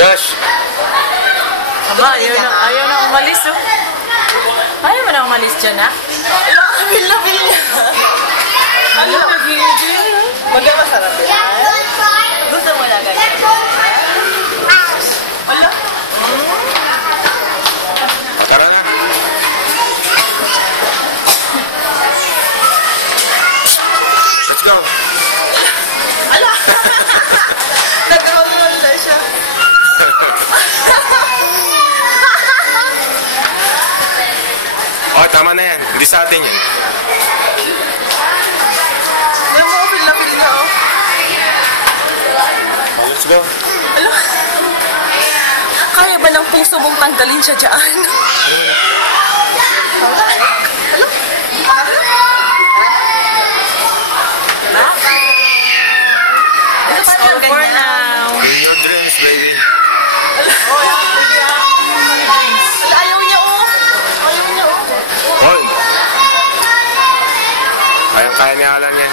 Josh! Aba, ayaw na umalis, oh. Ayaw mo na umalis dyan, ha? Labil niya. Ano? Magka masarap yan. Gusto mo na ganyan? Wala. Tara na. Let's go. Ala! Nagkakaroon na siya. Oh, tama na yan. Hindi sa atin yan. Alam mo, feel na oh. Let's go. Ala! Kaya ba ng puso mong tanggalin siya dyan? That's all for now. In your dreams, baby. Ayaw niya oh. Ayaw niya oh. Hold. Kaya ni Alan yan.